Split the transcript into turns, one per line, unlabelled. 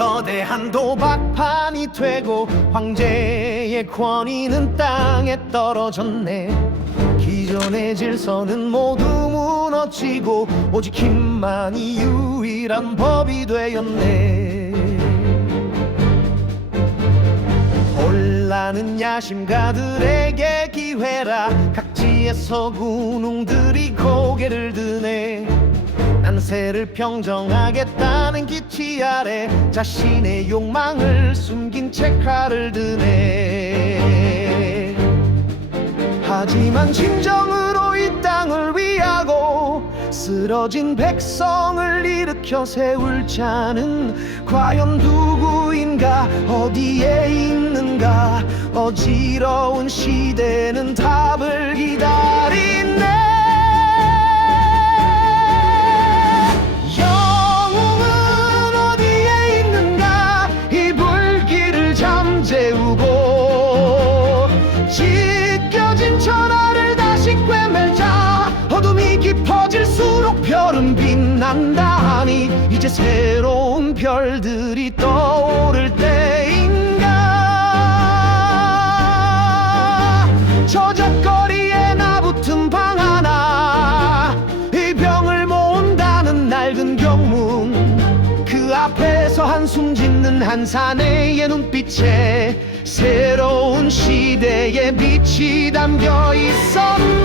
거대한 도박판이 되고 황제의 권위는 땅에 떨어졌네. 기존의 질서는 모두 무너지고 오직 힘만이 유일한 법이 되었네. 혼란은 야심가들에게 기회라. 각지에서 군웅들이 고개를 드네. 난세를 평정하겠다는 기 치 아래 자신의 욕망을 숨긴 채 칼을 드네. 하지만 진정으로 이 땅을 위하고 쓰러진 백성을 일으켜 세울 자는 과연 누구인가? 어디에 있는가? 어지러운 시대는 답 난다니 이제 새로운 별들이 떠오를 때인가? 저작거리에 나붙은 방 하나 이 병을 모은다는 낡은 경문 그 앞에서 한숨 짓는 한 사내의 눈빛에 새로운 시대의 빛이 담겨 있었네